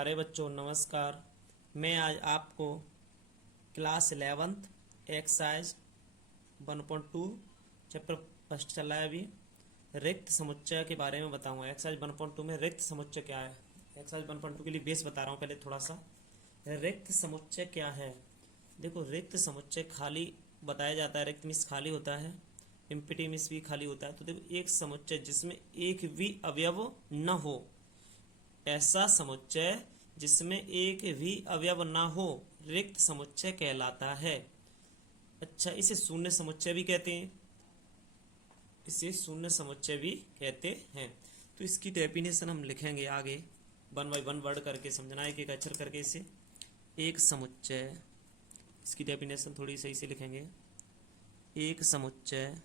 प्यारे बच्चों नमस्कार। मैं आज आपको class 11th exercise 1.2 chapter first चल रहा है अभी, रिक्त समुच्चय के बारे में बताऊंगा। एक्सरसाइज 1.2 में रिक्त समुच्चय क्या है। एक्सरसाइज 1.2 के लिए बेस बता रहा हूँ। पहले थोड़ा सा रिक्त समुच्चय क्या है। देखो, रिक्त समुच्चय खाली बताया जाता है। रिक्त मीन्स खाली होता है, एम्प्टी मीन्स भी खाली होता है। तो देखो, एक समुच्चय जिसमें एक भी अवयव न हो, ऐसा समुच्चय जिसमें एक भी अवयव ना हो रिक्त समुच्चय कहलाता है। अच्छा, इसे शून्य समुच्चय भी कहते हैं। इसे शून्य समुच्चय भी कहते हैं। तो इसकी डेफिनेशन हम लिखेंगे आगे, 1 बाय 1 वर्ड करके समझना, एक एक अक्षर करके। इसे एक समुच्चय, इसकी डेफिनेशन थोड़ी सही से लिखेंगे। एक समुच्चय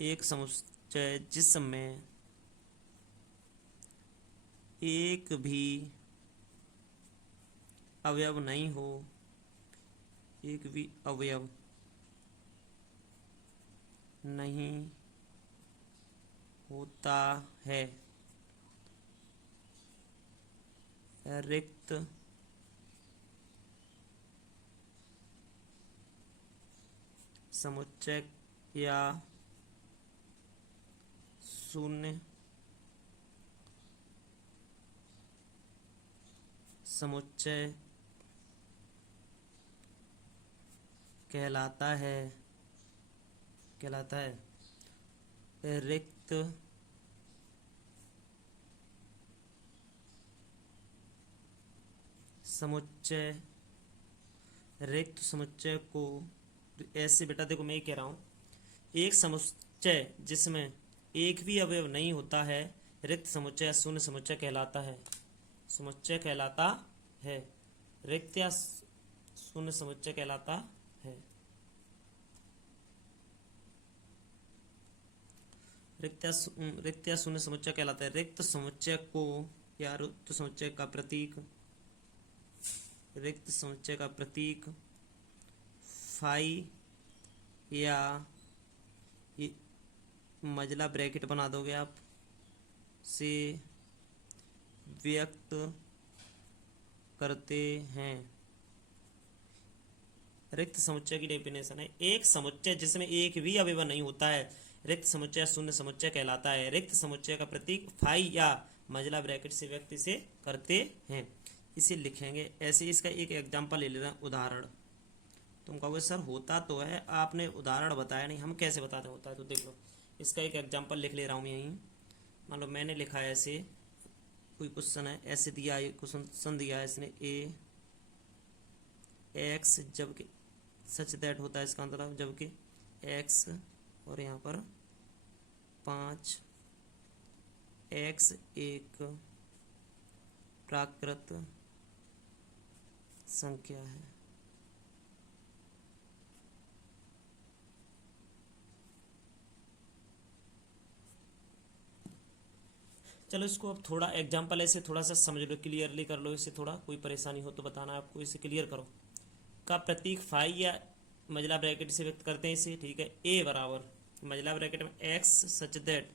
एक समुच्चय जिसमें एक भी अवयव नहीं हो, एक भी अवयव नहीं होता है, रिक्त समुच्चय या शून्य समुच्चय कहलाता है रिक्त समुच्चय को ऐसे, बेटा देखो मैं ये कह रहा हूँ, एक समुच्चय जिसमें एक भी अवयव नहीं होता है रिक्त समुच्चय या शून्य समुच्चय कहलाता है। समुच्चय कहलाता है, रिक्त या शून्य समुच्चय कहलाता है। रिक्त या शून्य समुच्चय कहलाता है। रिक्त समुच्चय को या रिक्त समुच्चय का प्रतीक फाई या मजला ब्रैकेट बना दोगे आप, से व्यक्त करते हैं। रिक्त समुच्चय की डेफिनेशन है, एक समुच्चय जिसमें एक भी अवयव नहीं होता है रिक्त समुच्चय शून्य समुच्चय कहलाता है। रिक्त समुच्चय का प्रतीक फाई या मजला ब्रैकेट से व्यक्त इसे करते हैं। इसे लिखेंगे ऐसे। इसका एक एग्जांपल ले लेना, उदाहरण। तुम कहोगे सर होता तो है, आपने उदाहरण बताया नहीं, हम कैसे बताते होता है। तो देख लो, इसका एक एग्जांपल लिख ले रहा हूँ मैं यहीं। मान लो मैंने लिखा है ऐसे, कोई क्वेश्चन है, ऐसे दिया है, क्वेश्चन दिया है इसने, ए एक्स जबकि सच दैट होता है इसका मतलब, जबकि एक्स और यहाँ पर 5 एक्स एक प्राकृत संख्या है। चलो इसको अब थोड़ा एग्जांपल ऐसे थोड़ा सा समझ लो, क्लियरली कर लो इसे। थोड़ा कोई परेशानी हो तो बताना आपको, इसे क्लियर करो। का प्रतीक फाई या मजला ब्रैकेट से व्यक्त करते हैं इसे, ठीक है। ए बराबर मजला ब्रैकेट में एक्स सच दैट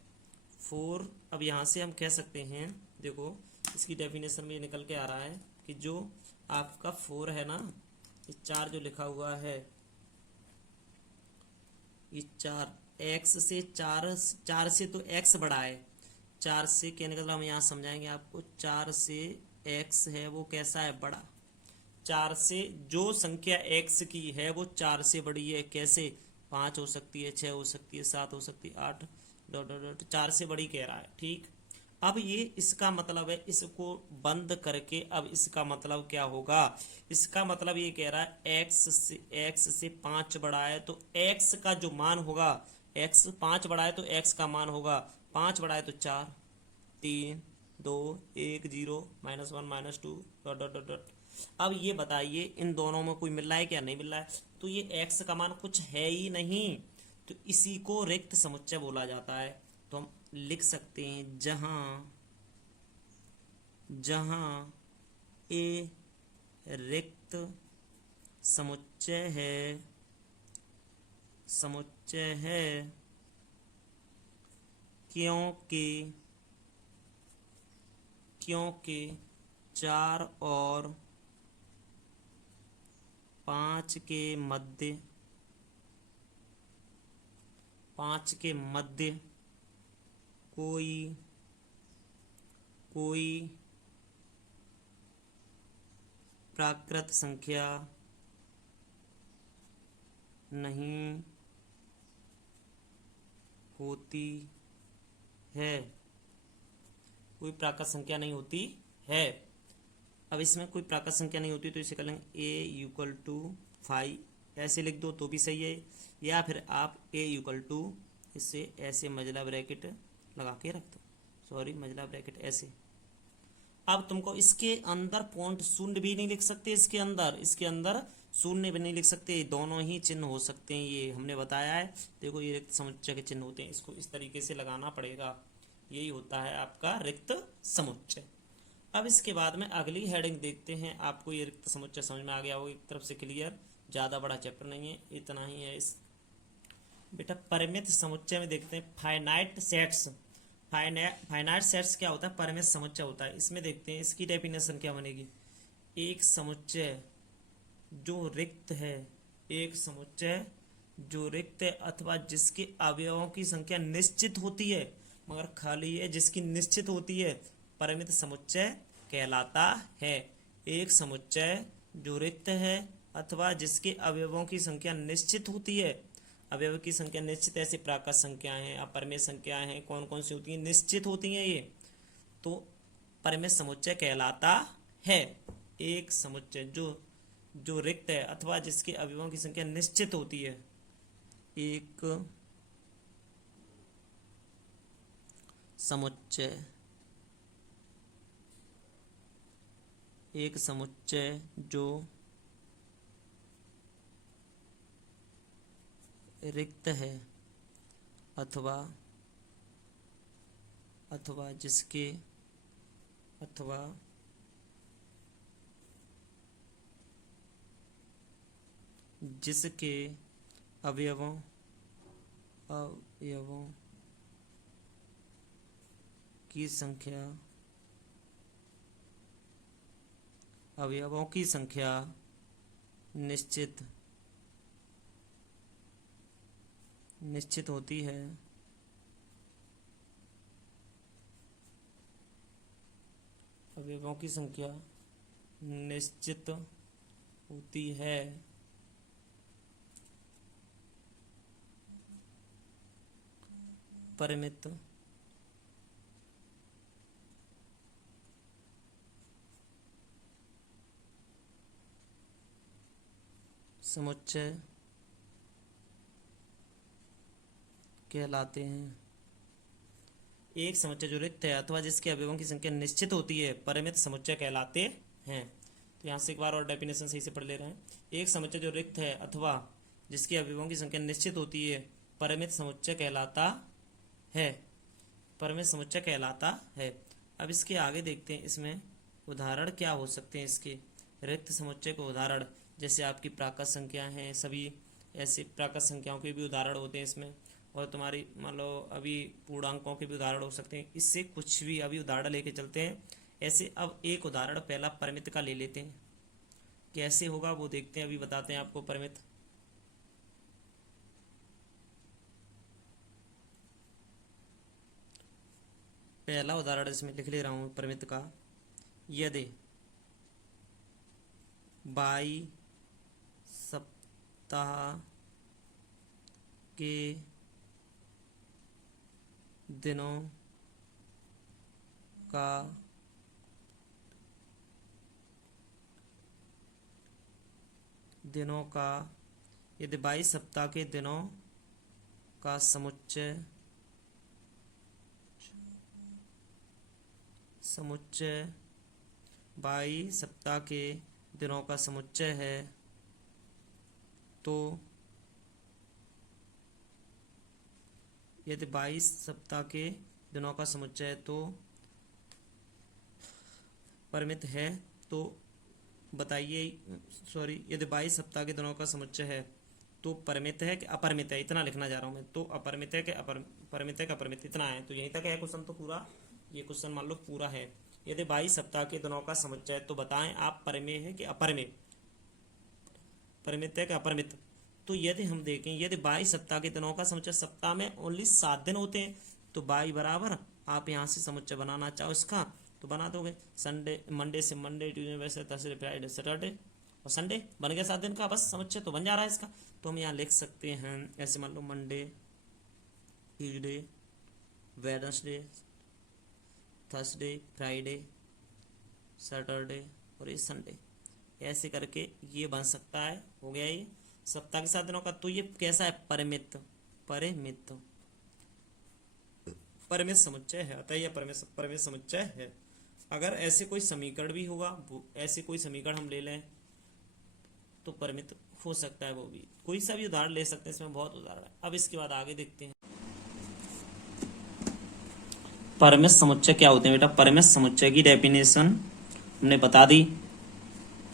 4। अब यहाँ से हम कह सकते हैं, देखो इसकी डेफिनेशन में निकल के आ रहा है कि जो आपका 4 है ना, ये 4 जो लिखा हुआ है, ये 4 एक्स से 4 से तो एक्स बड़ा है। 4 से कहने का मतलब हम यहाँ समझाएंगे आपको, 4 से एक्स है वो कैसा है, बड़ा। 4 से जो संख्या x की है वो 4 से बड़ी है। कैसे, 5 हो सकती है, 6 हो सकती है, 7 हो सकती है, 8 डॉट डॉट डॉट 4 से बड़ी कह रहा है, ठीक। अब ये इसका मतलब है, इसको बंद करके अब इसका मतलब क्या होगा। इसका मतलब ये कह रहा है x से 5 बड़ा है, तो x का जो मान होगा, x 5 बड़ा है तो x का मान होगा 5 बड़ा है तो 4 3 2 1 0 -1 -2 डॉट डॉट डॉट डॉट। अब ये बताइए इन दोनों में कोई मिल रहा है क्या, नहीं मिल रहा है। तो ये x का मान कुछ है ही नहीं, तो इसी को रिक्त समुच्चय बोला जाता है। तो हम लिख सकते हैं, जहां ए रिक्त समुच्चय है क्योंकि क्योंकि 4 और 5 के मध्य 5 के मध्य कोई कोई प्राकृत संख्या नहीं होती है। कोई प्राकृत संख्या नहीं होती है। अब इसमें कोई प्राकृत संख्या नहीं होती तो इसे कर लेंगे a इक्वल टू 5, ऐसे लिख दो तो भी सही है, या फिर आप a इक्वल टू इससे ऐसे मजला ब्रैकेट लगा के रख दो, सॉरी मजला ब्रैकेट ऐसे। अब तुमको इसके अंदर पॉइंट शून्य भी नहीं लिख सकते, इसके अंदर शून्य भी नहीं लिख सकते, दोनों ही चिन्ह हो सकते हैं, ये हमने बताया है। देखो ये रिक्त समुच्चय के चिन्ह होते हैं, इसको इस तरीके से लगाना पड़ेगा, यही होता है आपका रिक्त समुच्चय। अब इसके बाद में अगली हेडिंग देखते हैं। आपको ये रिक्त समुच्चय समझ में आ गया होगा एक तरफ से क्लियर, ज़्यादा बड़ा चैप्टर नहीं है, इतना ही है इस बेटा। परिमित समुच्चय में देखते हैं फाइनाइट सेट्स। फाइनाइट सेट्स क्या होता है? परिमित समुच्चय होता है। इसमें देखते हैं इसकी डेफिनेशन क्या बनेगी। एक समुच्चय जो रिक्त है, एक समुच्चय जो रिक्त है अथवा जिसके अवयवों की संख्या निश्चित होती है, मगर खाली है, जिसकी निश्चित होती है, परिमित समुच्चय कहलाता है। एक समुच्चय जो रिक्त है अथवा जिसके अवयवों की संख्या निश्चित होती है, अवयव की संख्या निश्चित, ऐसे प्राकृत संख्याएं हैं, अपरिमेय संख्याएं हैं, कौन कौन सी होती हैं? निश्चित होती हैं ये, तो परिमेय समुच्चय कहलाता है। एक समुच्चय जो रिक्त है अथवा जिसके अवयवों की संख्या निश्चित होती है, एक समुच्चय जो रिक्त है अथवा जिसके अवयवों की संख्या निश्चित होती है, अवयवों की संख्या निश्चित होती है, परिमित समुच्चय कहलाते हैं। एक समुच्चय जो रिक्त है अथवा जिसके अवयवों की संख्या निश्चित होती है, परिमित समुच्चय कहलाते हैं। तो यहाँ से एक बार और डेफिनेशन सही से पढ़ ले रहे हैं। एक समुच्चय जो रिक्त है अथवा जिसके अवयवों की संख्या निश्चित होती है, परिमित समुच्चय कहलाता है, परिमित समुच्चय कहलाता है। अब इसके आगे देखते हैं इसमें उदाहरण क्या हो सकते हैं इसके रिक्त समुच्चय के उदाहरण। जैसे आपकी प्राकृत संख्या हैं, सभी ऐसे प्राकृत संख्याओं के भी उदाहरण होते हैं इसमें, और तुम्हारी मान लो अभी पूर्णांकों के भी उदाहरण हो सकते हैं। इससे कुछ भी अभी उदाहरण लेके चलते हैं ऐसे। अब एक उदाहरण पहला परिमित का ले लेते हैं, कैसे होगा वो देखते हैं, अभी बताते हैं आपको। परिमित पहला उदाहरण इसमें लिख ले रहा हूं परिमित का। यदि 22 सप्ताह के दिनों का यदि 22 सप्ताह के दिनों का समुच्चय 22 सप्ताह के दिनों का समुच्चय है, तो यदि 22 सप्ताह के दिनों का समुच्चय है तो परिमित है। तो बताइए, सॉरी, यदि 22 सप्ताह के दिनों का समुच्चय है तो परिमित है कि अपरिमित है, इतना लिखना जा रहा हूँ मैं। तो अपरिमित है कि परिमित है कि अपरिमित, इतना है। तो यहीं तक है क्वेश्चन। तो पूरा ये क्वेश्चन मान लो पूरा है। यदि 22 सप्ताह के दिनों का समुच्चय, तो बताएं आप परिमेय है कि अपरिमेय, परिमित है कि अपरिमित। तो यदि हम देखें, यदि 22 सप्ताह के दिनों का समुच्चय, सप्ताह में ओनली 7 दिन होते हैं, तो 22 बराबर आप यहाँ से समुच्चय बनाना चाहो इसका तो बना दोगे। संडे, मंडे से Monday, Tuesday, Wednesday, Thursday, Friday, Saturday और संडे, बन गया 7 दिन का बस समुच्चय, तो बन जा रहा है इसका। तो हम यहाँ लिख सकते हैं ऐसे, मान लो Monday, Tuesday, Wednesday, Thursday, Friday, Saturday और ये संडे, ऐसे करके ये बन सकता है। हो गया ये सप्ताह के 7 दिनों का। तो ये कैसा है? परिमित, परिमित, परिमित समुच्चय है, अतः यह परिमित समुच्चय है। अगर ऐसे कोई समीकरण भी होगा, ऐसे कोई समीकरण हम ले लें तो परिमित हो सकता है वो भी। कोई सा भी उदाहरण ले सकते हैं, इसमें बहुत उदाहरण है। अब इसके बाद आगे देखते हैं परिमित समुच्चय क्या होते हैं। बेटा परिमित समुच्चय की डेफिनेशन हमने बता दी।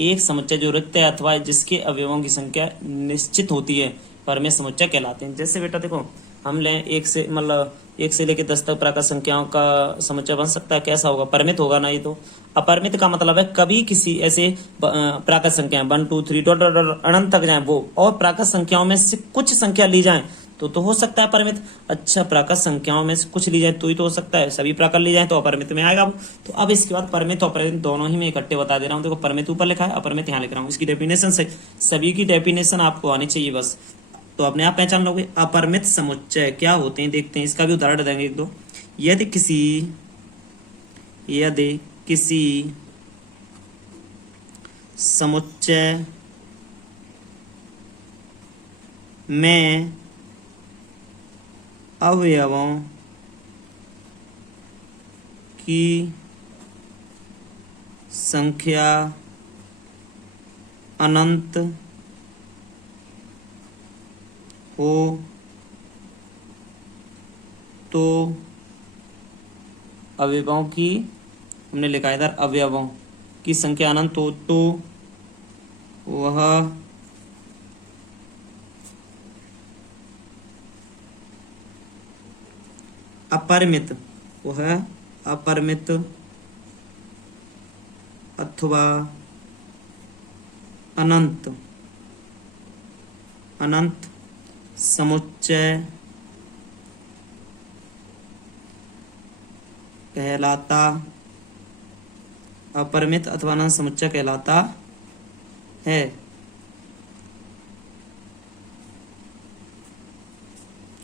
एक समुच्चय जो रिक्त है अथवा जिसके अवयवों की संख्या निश्चित होती है, परिमित समुच्चय कहलाते हैं। जैसे बेटा देखो, हम लें एक से मतलब 1 से लेकर 10 तक प्राकृत संख्याओं का समुच्चय बन सकता है। कैसा होगा? परिमित होगा ना। ये तो अपरिमित का मतलब है कभी किसी ऐसे प्राकृत संख्याएं 1 2 3 डॉट डॉट डॉट अनंत तक जाए वो, और प्राकृत संख्याओं में से कुछ संख्या ली जाए तो हो सकता है परिमित। अच्छा, प्राकृत संख्याओं में से कुछ ली जाए तो ही तो हो सकता है, सभी प्राकृत ली जाए तो अपरिमित में आएगा वो। तो अब इसके बाद परिमित और अपरिमित दोनों ही मैं इकट्ठे बता दे रहा हूँ। देखो परिमित ऊपर लिखा है, अपरिमित यहाँ लिख रहा हूँ। इसकी डेफिनेशन से सभी की डेफिनेशन आपको आनी चाहिए बस, तो अपने आप पहचान लोगे। अपरिमित समुच्चय क्या होते हैं देखते हैं, इसका भी उदाहरण देंगे एक दो। यदि किसी समुच्चय में अवयवों की संख्या अनंत हो तो अवयवों की, हमने लिखा इधर अवयवों की संख्या अनंत हो तो वह अपरिमित, वह अपरिमित अथवा अनंत समुच्चय कहलाता, अपरिमित अथवा अनंत समुच्चय कहलाता है।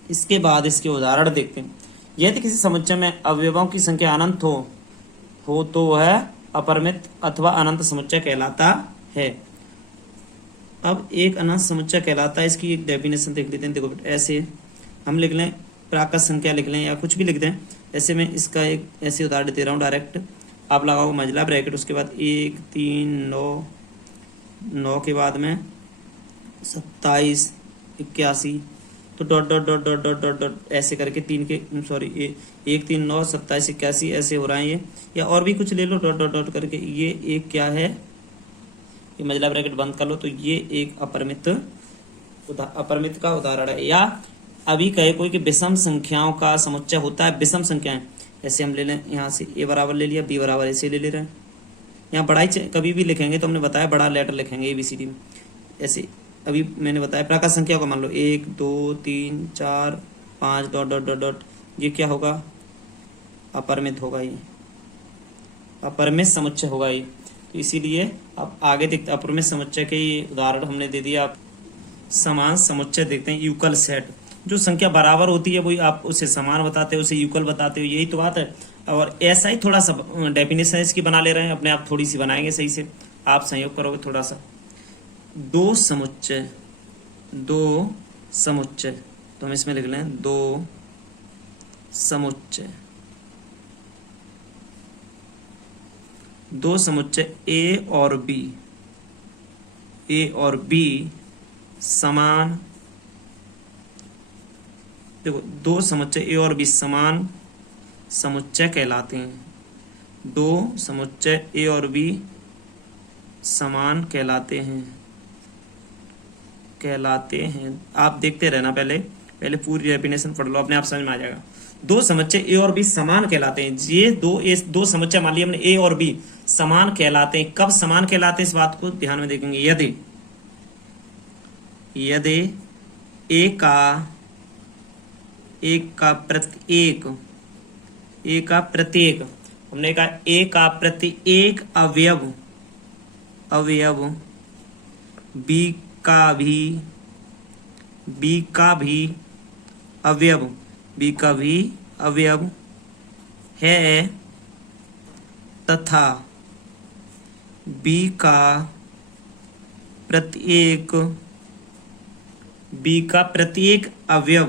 इसके बाद इसके उदाहरण देखते हैं। यदि किसी समुच्चय में अवयवों की संख्या अनंत हो तो वह अपरिमित अथवा अनंत समुच्चय कहलाता है। अब एक अनंत समुच्चय कहलाता है, इसकी एक डेफिनेशन देख लेते हैं। देखो बेटा, ऐसे हम लिख लें, प्राकृत संख्या लिख लें या कुछ भी लिख दें। ऐसे में इसका एक ऐसे उदाहरण दे रहा हूँ डायरेक्ट। आप लगाओ मंझला ब्रैकेट, उसके बाद 1 3 9 के बाद में 27 81, तो dot dot dot dot dot dot dot ऐसे करके 1 3 9 27 81 ऐसे हो रहा है ये। या और भी कुछ ले लो डॉट डॉट डॉट करके। ये एक क्या है, ये मंझला ब्रैकेट बंद कर लो, तो ये एक अपरिमित का उदाहरण है। या अभी कहे कोई कि विषम संख्याओं का समुच्चय होता है, विषम संख्याएं। ऐसे हम ले लें, यहाँ से a बराबर ले लिया, b बराबर ऐसे ले रहे हैं। यहाँ बड़ा ही कभी भी लिखेंगे तो हमने बताया बड़ा लेटर लिखेंगे ABCD में। ऐसे अभी मैंने बताया प्राकृत संख्या को मान लो 1 2 3 4 5 डॉट डॉट डॉट डॉट, ये क्या होगा? अपरिमित होगा, ये अपरिमित समुच्चय होगा ये। तो इसीलिए अब आगे देखते अपरिमित समुच्चय के उदाहरण हमने दे दिया। आप समान समुच्चय देखते हैं। यूकल सेट, जो संख्या बराबर होती है वही आप उसे समान बताते हो, उसे यूकल बताते हो, यही तो बात है। और ऐसा ही थोड़ा सा डेफिनेशन इसकी बना ले रहे हैं, अपने आप थोड़ी सी बनाएंगे सही से, आप संयोग करोगे थोड़ा सा। दो समुच्चय, तो हम इसमें लिख लें 2 समुच्चय। 2 समुच्चय A और B समान, देखो 2 समुच्चय A और B समान समुच्चय कहलाते हैं। 2 समुच्चय A और B समान कहलाते हैं। कहलाते हैं। आप देखते रहना, पहले पूरी डेफिनेशन पढ़ लो, अपने आप समझ में आ जाएगा। दो समुच्चय ए और बी समान कहलाते हैं। ये दो समुच्चय मान लिया हमने ए और बी समान कहलाते हैं। कब समान कहलाते हैं इस बात को ध्यान में देखेंगे। यदि ए का प्रत्येक हमने कहा ए का प्रत्येक अवयव बी का भी अवयव है तथा बी का प्रत्येक अवयव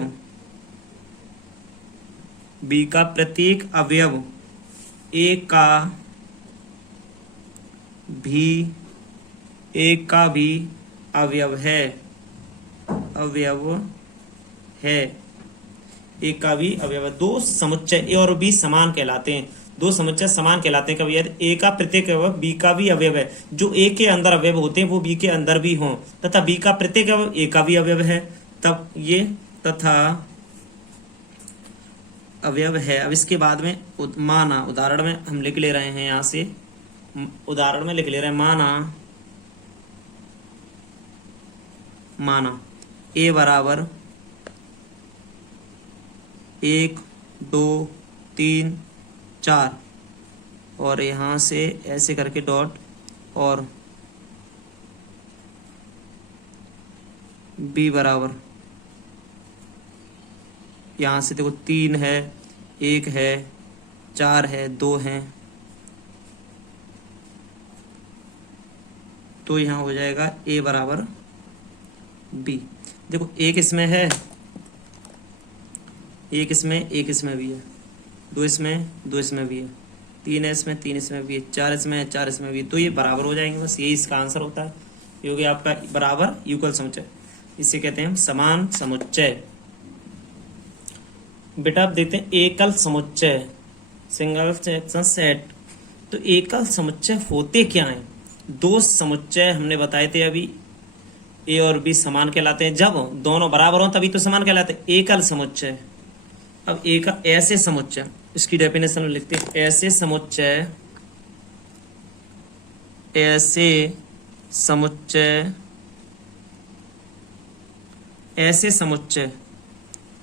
ए का भी अवयव है ए का भी अवयव। दो समुच्चय ए और बी समान कहलाते हैं। दो समुच्चय समान कहलाते हैं कभी ए का प्रत्येक अवयव बी का भी अवयव है। जो ए के अंदर अवयव होते हैं वो बी के अंदर भी हों तथा बी का प्रत्येक अवयव ए का भी अवयव है, तब ये तथा अवयव है। अब इसके बाद में माना, उदाहरण में हम लिख ले रहे हैं, यहां से उदाहरण में लिख ले रहे हैं। माना ए बराबर 1 2 3 4 और यहां से ऐसे करके डॉट, और बी बराबर यहां से देखो 3 है, 1 है, 4 है, 2 है, तो यहां हो जाएगा ए बराबर बी। देखो एक इसमें है, एक इसमें भी है, 2 इसमें भी है, 3 है इसमें, 3 इसमें भी है, 4 इसमें है, 4 इसमें भी है, तो ये बराबर हो जाएंगे। बस यही इसका आंसर होता है। ये हो गया आपका बराबर युगल समुच्चय। इसे कहते हैं समान समुच्चय। बेटा आप देखते हैं एकल समुच्चय, सिंगल सेक्शन सेट। तो एकल समुच्चय होते क्या हैं? दो समुच्चय हमने बताए थे अभी, ए और बी समान कहलाते हैं। जब दोनों बराबर हो तभी तो समान कहलाते हैं। एकल समुच्चय। अब एक ऐसे समुच्चय, इसकी डेफिनेशन में लिखते हैं। ऐसे समुच्चय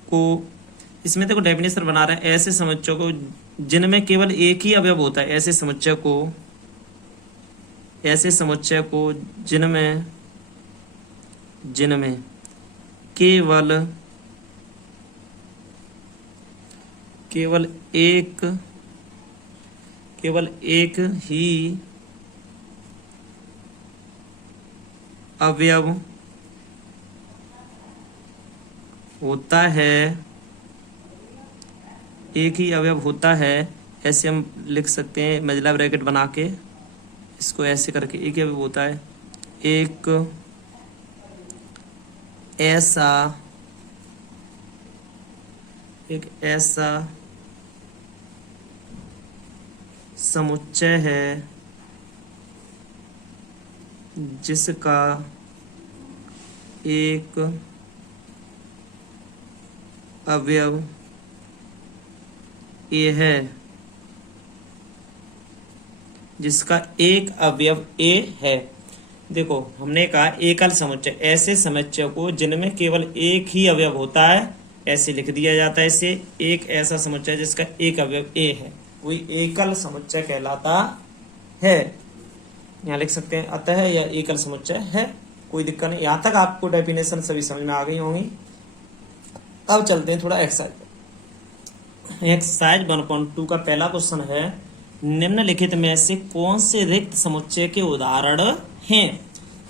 को, इसमें देखो डेफिनेशन बना रहे हैं। ऐसे समुच्चय को जिनमें केवल एक ही अवयव होता है। ऐसे समुच्चय को जिनमें केवल एक ही अवयव होता है, ऐसे हम लिख सकते हैं मझला ब्रैकेट बना के, इसको ऐसे करके। एक ही अवयव होता है, एक ऐसा समुच्चय है जिसका एक अवयव ए है, देखो हमने कहा एकल समुच्चय, ऐसे समुच्चय को जिनमें केवल एक ही अवयव होता है, ऐसे लिख दिया जाता है इसे। एक ऐसा समुच्चय जिसका एक अवयव ए है, वही एकल समुच्चय कहलाता है। यहाँ लिख सकते हैं अतः यह एकल समुच्चय है। कोई दिक्कत नहीं, यहाँ तक आपको डेफिनेशन सभी समझ में आ गई होंगी। अब चलते हैं थोड़ा एक्सरसाइज 1.2 का पहला क्वेश्चन है, निम्नलिखित में से कौन से रिक्त समुच्चय के उदाहरण हैं?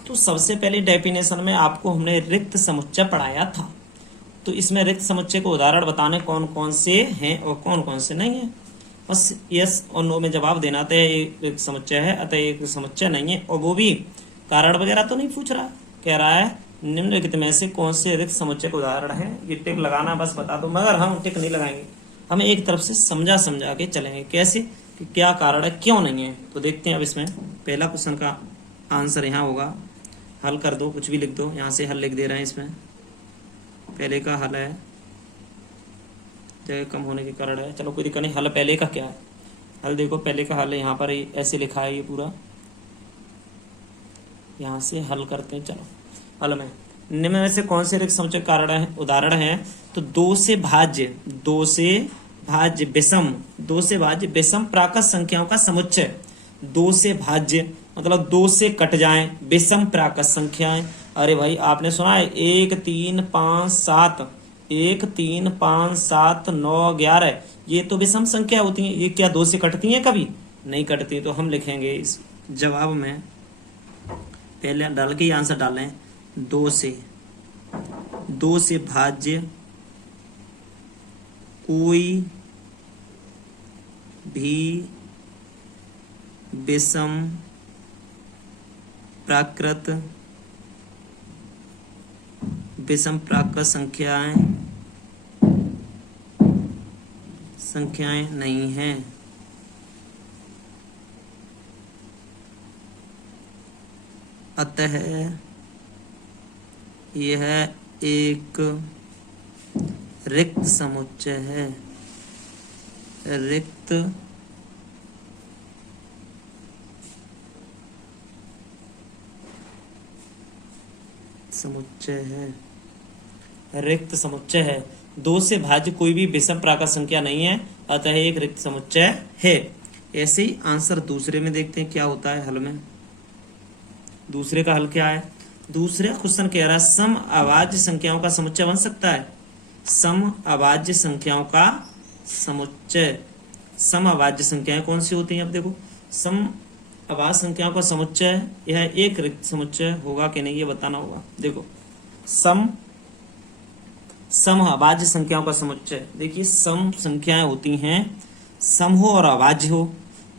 तो सबसे पहले डेफिनेशन में आपको हमने रिक्त समुच्चय पढ़ाया था। तो इसमें रिक्त समुच्चय को उदाहरण बताने कौन कौन से हैं और कौन कौन से नहीं है। बस यस और नो में जवाब देना था। एक रिक्त समुच्चय है अतः एक समुच्चय नहीं है, और वो भी कारण वगैरह तो नहीं पूछ रहा, कह रहा है निम्नलिखित में से कौन से रिक्त समुच्चय के उदाहरण है। ये टिक लगाना बस बता दो, मगर हम टिक नहीं लगाएंगे, हमें एक तरफ से समझा के चलेंगे कैसे, कि क्या कारण है क्यों नहीं है। तो देखते हैं अब इसमें पहला क्वेश्चन का आंसर यहाँ होगा, हल कर दो, कुछ भी लिख दो, यहाँ से हल लिख दे रहे हैं इसमें। पहले का हल है, जगह कम होने के कारण है, चलो कोई दिक्कत नहीं। हल पहले का क्या है, हल देखो पहले का हल है, यहाँ पर ऐसे लिखा है ये पूरा, यहाँ से हल करते हैं। चलो हल में निम्न में से कौन से रिक्त समुच्चय कारण है, उदाहरण है, तो दो से भाज्य विषम प्राकृत संख्याओं का समुच्चय। दो से भाज्य मतलब दो से कट जाएं विषम प्राकृत संख्याएं। अरे भाई आपने सुना है 1 3 5 7, 1 3 5 7 9 11, ये तो विषम संख्या होती हैं। ये क्या दो से कटती हैं? कभी नहीं कटती। तो हम लिखेंगे इस जवाब में, पहले डाल के आंसर डालें, दो से भाज्य कोई भी विषम प्राकृत संख्याएं नहीं हैं। अतः यह एक रिक्त समुच्चय है। रिक्त समुच्चय है। दो से भाज्य कोई भी विषम प्राकृत संख्या नहीं है, अतः एक रिक्त समुच्चय है। ऐसे ही आंसर दूसरे में देखते हैं क्या होता है हल में। दूसरे का हल क्या है? दूसरे क्वेश्चन कह रहा है सम अभाज्य संख्याओं का समुच्चय बन सकता है। सम अभाज्य संख्याओं का समुच्चय। सम अभाज्य संख्याएं कौन सी होती हैं? अब देखो, सम अभाज्य संख्याओं का समुच्चय यह एक रिक्त समुच्चय होगा कि नहीं, ये बताना होगा। देखो, सम अभाज्य संख्याओं का समुच्चय, देखिए सम संख्याएं होती हैं, सम हो और अभाज्य हो,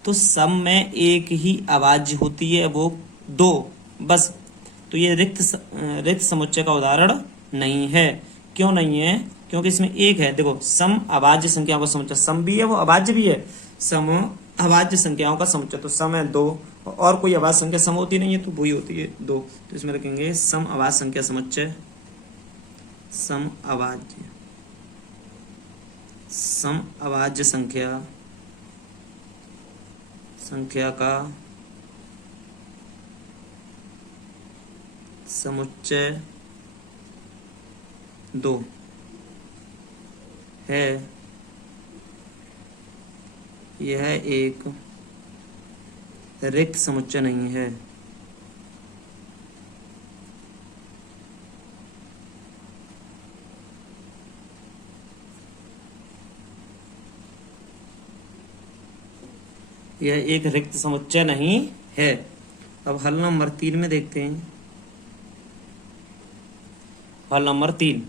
तो सम में एक ही अभाज्य होती है, वो 2 बस। तो ये रिक्त समुच्चय का उदाहरण नहीं है। क्यों नहीं है? क्योंकि इसमें एक है। देखो, सम अभाज्य संख्याओं का समुच्चय, सम भी है वो अभाज्य भी है। सम अभाज्य संख्याओं का समुच्चय, तो सम है 2, और कोई अभाज्य संख्या सम होती नहीं है, तो वही होती है 2। तो इसमें रखेंगे सम अभाज्य संख्या समुच्चय। सम अभाज्य संख्या का समुच्चय 2 है। यह एक रिक्त समुच्चय नहीं है। यह एक रिक्त समुच्चय नहीं है। अब हल नंबर 3 में देखते हैं। हल नंबर 3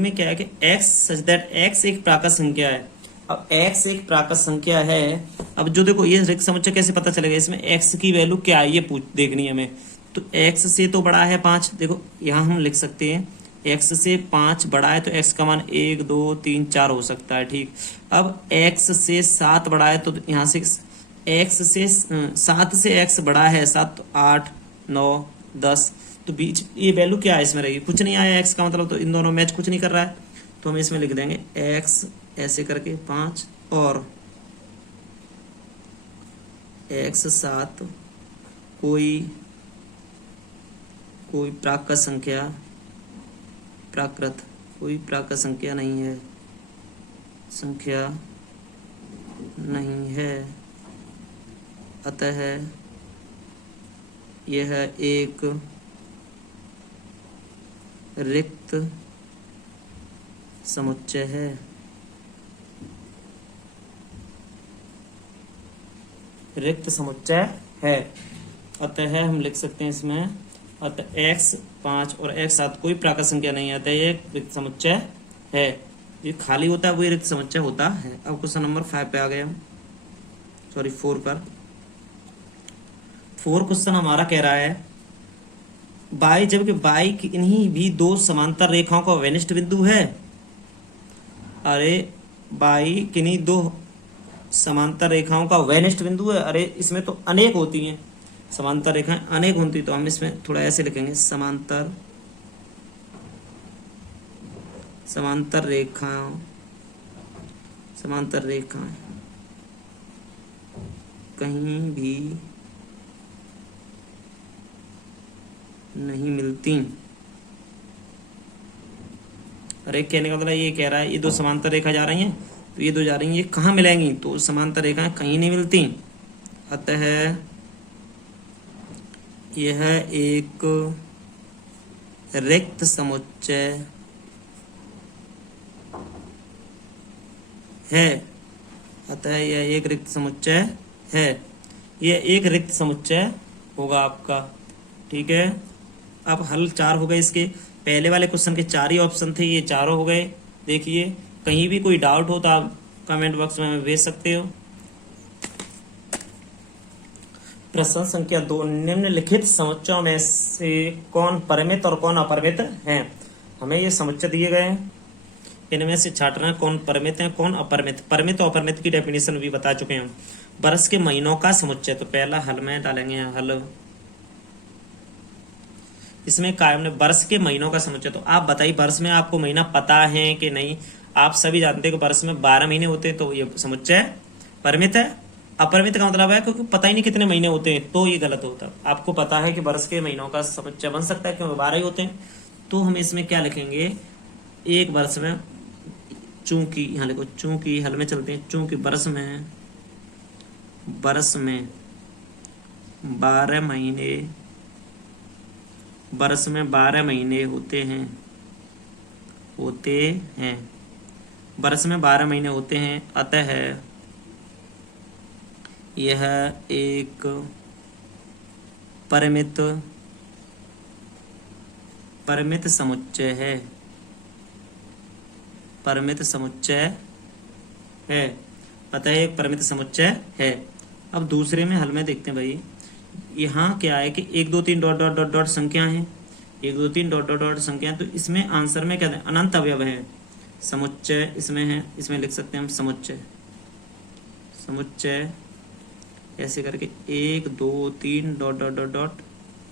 में क्या है कि x सच दैट x एक प्राकृत संख्या है। अब x एक प्राकृत संख्या है। अब जो देखो, ये रिक्त समुच्चय कैसे पता चलेगा? इसमें x की वैल्यू क्या है ये देखनी है हमें। तो x से तो बड़ा है 5। देखो यहाँ हम लिख सकते हैं x से 5 बड़ा है, तो x का मान 1 2 3 4 हो सकता है। ठीक। अब x से 7 बड़ा है, तो यहाँ से x से 7 से x बड़ा है 7, तो 8 9 10, तो बीच ये वैल्यू क्या है इसमें रहेगी? कुछ नहीं आया x का, मतलब तो इन दोनों मैच कुछ नहीं कर रहा है। तो हम इसमें लिख देंगे x ऐसे करके 5 और x 7 कोई प्राकृत संख्या नहीं है। अतः यह एक रिक्त समुच्चय है। रिक्त समुच्चय है। अतः हम लिख सकते हैं इसमें, अतः x 5 और x 7 कोई प्राकृत संख्या नहीं है, अतः ये एक रिक्त समुच्चय है। ये खाली होता है वही रिक्त समुच्चय होता है। अब क्वेश्चन नंबर 5 पे आ गए हम, सॉरी 4 पर। 4 क्वेश्चन हमारा कह रहा है बाई, जबकि बाई किन्हीं भी 2 समांतर रेखाओं का वेनिष्ठ बिंदु है। अरे बाई किन्हीं 2 समांतर रेखाओं का वेनिष्ठ बिंदु है। अरे इसमें तो अनेक होती हैं समांतर रेखाएं अनेक होती तो हम इसमें थोड़ा ऐसे लिखेंगे, समांतर रेखाएं कहीं भी नहीं मिलती। अरे कहने का मतलब ये कह रहा है, ये दो समांतर रेखा जा रही हैं तो ये दो जा रही हैं, ये कहाँ मिलेंगी? तो समांतर रेखाएं कहीं नहीं मिलती। अतः यह एक रिक्त समुच्चय है। अतः यह एक रिक्त समुच्चय है। यह एक रिक्त समुच्चय होगा आपका। ठीक है, अब हल 4 हो गए इसके। पहले वाले क्वेश्चन के 4 ही ऑप्शन थे, ये चारों हो गए। देखिए, कहीं भी कोई डाउट हो तो आप कमेंट बॉक्स में भेज सकते हो। प्रश्न संख्या 2, निम्नलिखित समुच्चयों में से कौन परिमित और कौन अपरिमित है? हमें ये समुच्चय दिए गए हैं, इनमें से छांटना कौन परिमित है कौन अपरिमित। परिमित और अपरिमित की डेफिनेशन भी बता चुके हैं। वर्ष के महीनों का समुच्चय, तो पहला हल में डालेंगे हल। इसमें कायम ने वर्ष के महीनों का समुच्चय। तो आप बताइए, वर्ष में आपको महीना पता है कि नहीं? आप सभी जानते हैं कि वर्ष में 12 महीने होते हैं, तो ये समुच्चय परिमित है। अपरिमित का मतलब है क्योंकि पता ही नहीं कितने महीने होते हैं, तो ये गलत होता है। आपको पता है कि वर्ष के महीनों का समुच्चय बन सकता है क्योंकि 12 ही होते हैं। तो हम इसमें क्या लिखेंगे, एक वर्ष में, चूंकि यहाँ लिखो, चूंकि हल में चलते हैं, चूंकि वर्ष में 12 महीने, वर्ष में 12 महीने होते हैं, वर्ष में 12 महीने होते हैं। अतः यह एक परिमित समुच्चय है, अतः एक परिमित समुच्चय है। अब दूसरे में हल में देखते हैं भाई, यहाँ क्या है कि 1 2 3 डॉट डॉट डॉट डॉट संख्या है, 1 2 3 डॉट डॉट डॉट संख्या। तो इसमें आंसर में क्या है, अनंत अवयव है, समुच्चय इसमें है। इसमें लिख सकते हैं हम समुच्चय ऐसे करके 1 2 3 डॉट डॉट डॉट डॉट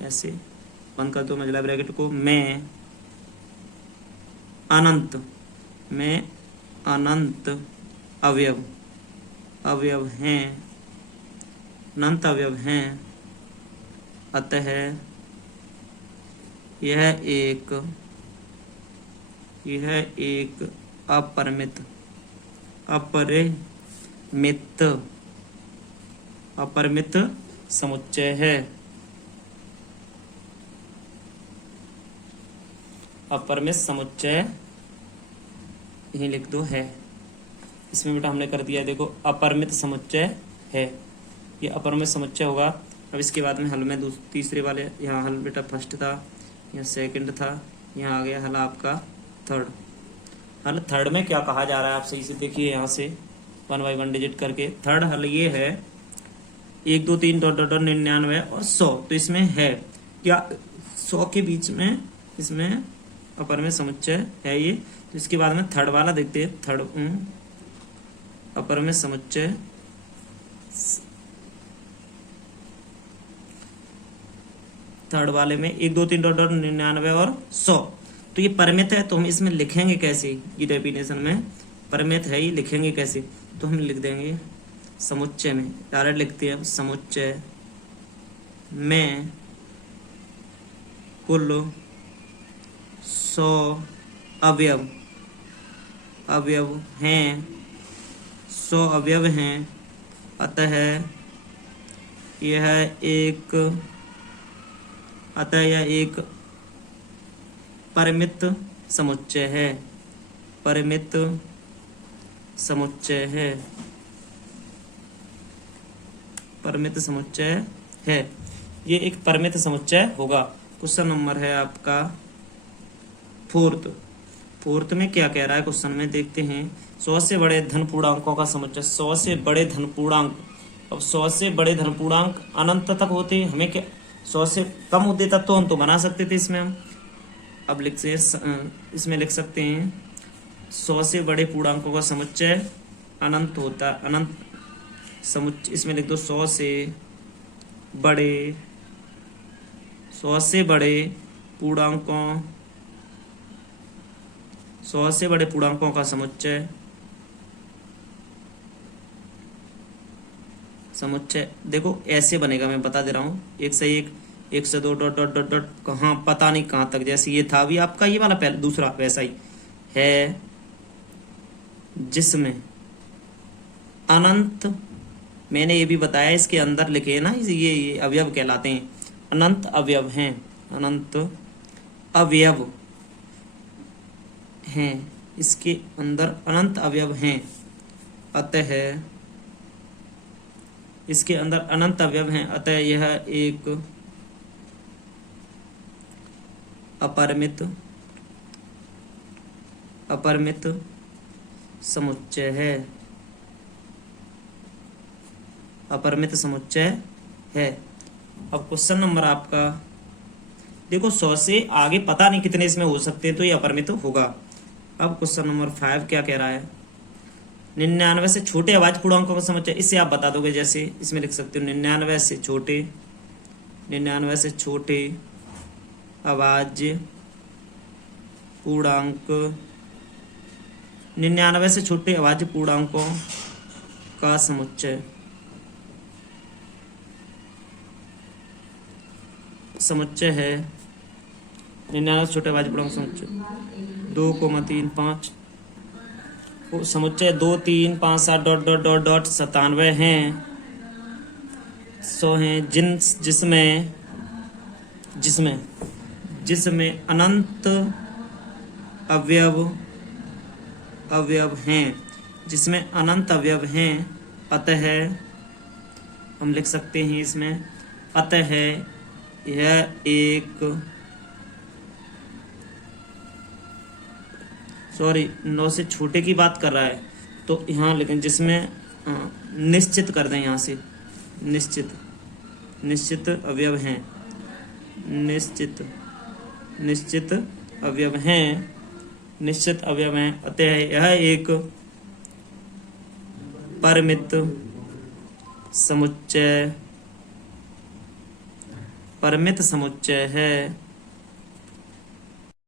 ऐसे बंद कर दो मझला ब्रैकेट को, में अनंत अवयव हैं, अतः यह एक अपरिमित समुच्चय है। अपरिमित समुच्चय यही लिख दो है। इसमें बेटा हमने कर दिया, देखो अपरिमित समुच्चय है, ये अपरिमित समुच्चय होगा। अब इसके बाद में हल में तीसरे वाले, यहाँ हल बेटा फर्स्ट था, यहाँ सेकंड था, यहाँ आ गया हल आपका थर्ड। हल थर्ड में क्या कहा जा रहा है आप सही से देखिए, यहाँ से 1 बाई 1 डिजिट करके। थर्ड हल ये है 1 2 3 डॉट डॉट 99 और 100। तो इसमें है क्या, 100 के बीच में इसमें अपरिमित समुच्चय है ये। तो इसके बाद में थर्ड वाला देखते हैं, थर्ड अपरिमित समुच्चय थर्ड वाले में 1 2 3 डॉट डॉट 99 और 100। तो ये परिमित है, तो हम इसमें लिखेंगे कैसे, ये डेफिनेशन में परिमित है, ये लिखेंगे कैसे? तो हम लिख देंगे समुच्चय में, डायरेक्ट लिखते हैं समुच्चय में कुल 100 अवयव हैं, 100 अवयव हैं। अतः यह एक परिमित समुच्चय है, ये एक परिमित समुच्चय होगा। क्वेश्चन नंबर है आपका फोर्थ में क्या कह रहा है क्वेश्चन में, देखते हैं। 100 से बड़े धन पूर्णांकों का समुच्चय, 100 से बड़े धन पूर्णांक। अब 100 से बड़े धन पूर्णांक अनंत तक होते, हमें क्या 100 से कम होते तब तो हम तो बना सकते थे इसमें हम। अब इसमें लिख सकते हैं 100 से बड़े पूर्णांकों का समुच्चय अनंत होता, अनंत समुच्चय। इसमें लिख दो 100 से बड़े 100 से बड़े पूर्णांकों 100 से बड़े पूर्णांकों का समुच्चय देखो ऐसे बनेगा, मैं बता दे रहा हूँ। 1 से 1, 1 से 2 डॉट डॉट डॉट डॉट, कहाँ पता नहीं कहाँ तक, जैसे ये था अभी आपका ये वाला पहले दूसरा वैसा ही है, जिसमें अनंत, मैंने ये भी बताया इसके अंदर लिखे ना, ये अवयव कहलाते हैं, अनंत अवयव हैं, अनंत अवयव हैं, इसके अंदर अनंत अवयव हैं, अतः इसके अंदर अनंत अवयव हैं, अतः यह एक अपरिमित समुच्चय है, अपरिमित समुच्चय है। अब क्वेश्चन नंबर आपका देखो, 100 से आगे पता नहीं कितने इसमें हो सकते हैं, तो ये अपरिमित होगा। अब क्वेश्चन नंबर 5 क्या कह रहा है, 99 से छोटे अभाज्य पूर्णांकों का समुच्चय, इससे आप बता दोगे, जैसे इसमें लिख सकते हो 99 से छोटे अभाज्य पूर्णांक, 99 से छोटे अभाज्य पूर्णांकों का समुच्चय है 99 से छोटे अभाज्य पूर्णांक समुच्चय 2,3,5 समुच्चय 2, 3, 5, 7 डॉट डॉट डॉट डॉट 97 हैं, 100 हैं, जिसमें अनंत अवयव हैं, जिसमें अनंत अवयव हैं, अतः हम लिख सकते हैं इसमें, अतः यह एक 9 से छोटे की बात कर रहा है, तो यहाँ लेकिन जिसमें निश्चित कर दें, यहाँ से निश्चित अवयव हैं, निश्चित अवयव हैं, अतः यह एक परिमित समुच्चय है।